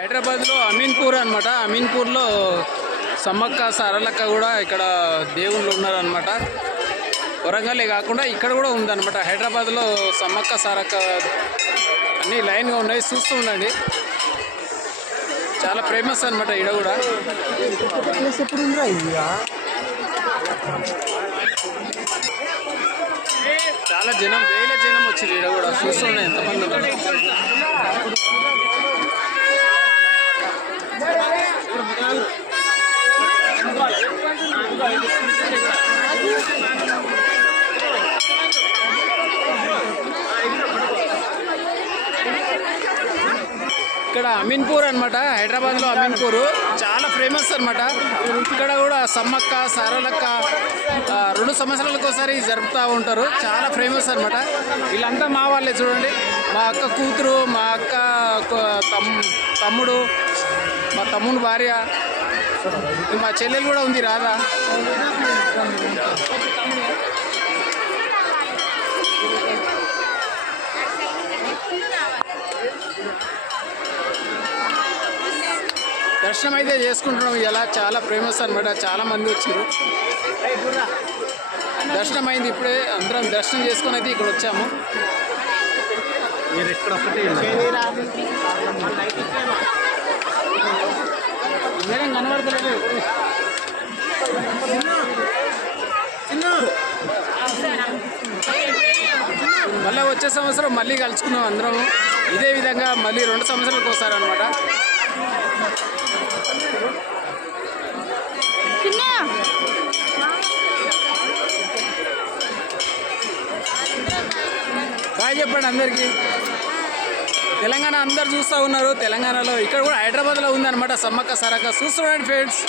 హైదరాబాద్లో అమీన్పూర్ అనమాట. అమీన్పూర్లో సమ్మక్క సారలక్క కూడా ఇక్కడ దేవుళ్ళు ఉన్నారనమాట. వరంగల్లే కాకుండా ఇక్కడ కూడా ఉందన్నమాట. హైదరాబాద్లో సమ్మక్క సారక్క అన్నీ లైన్గా ఉన్నాయి, చూస్తూ ఉండండి. చాలా ఫేమస్ అనమాట ఇక్కడ కూడా. చాలా జనం, వేల జనం వచ్చింది ఇక్కడ కూడా. చూస్తుండే ఎంతమంది ఉన్నారు. ఇక్కడ అమీన్పూర్ అనమాట. హైదరాబాద్లో అమీన్పూర్ చాలా ఫేమస్ అనమాట. ఇక్కడ కూడా సమ్మక్క సారలక్క 2 సంవత్సరాలకు ఒకసారి జరుపుతూ ఉంటారు. చాలా ఫేమస్ అనమాట. వీళ్ళంతా మా వాళ్ళే చూడండి. మా అక్క కూతురు, మా అక్క తమ్ముడు, మా తమ్ముడు భార్య, మా చెల్లెలు కూడా ఉంది రాదా. దర్శనం అయితే చేసుకుంటున్నాం. ఇలా చాలా ఫేమస్ అనమాట. చాలా మంది వచ్చారు. దర్శనం అయింది ఇప్పుడే. అందరం దర్శనం చేసుకొని అయితే ఇక్కడ వచ్చాము. మీరు ఇక్కడ ఒకటి కనబడతలేదు. మళ్ళీ వచ్చే సంవత్సరం మళ్ళీ కలుసుకున్నాం అందరం. ఇదే విధంగా మళ్ళీ 2 సంవత్సరాలకు వస్తారనమాట. బాగా చెప్పండి అందరికీ. తెలంగాణ అందరు చూస్తూ ఉన్నారు. తెలంగాణలో ఇక్కడ కూడా హైదరాబాద్లో ఉందన్నమాట సమ్మక్క సారక్క. చూస్తున్నాండి ఫ్రెండ్స్.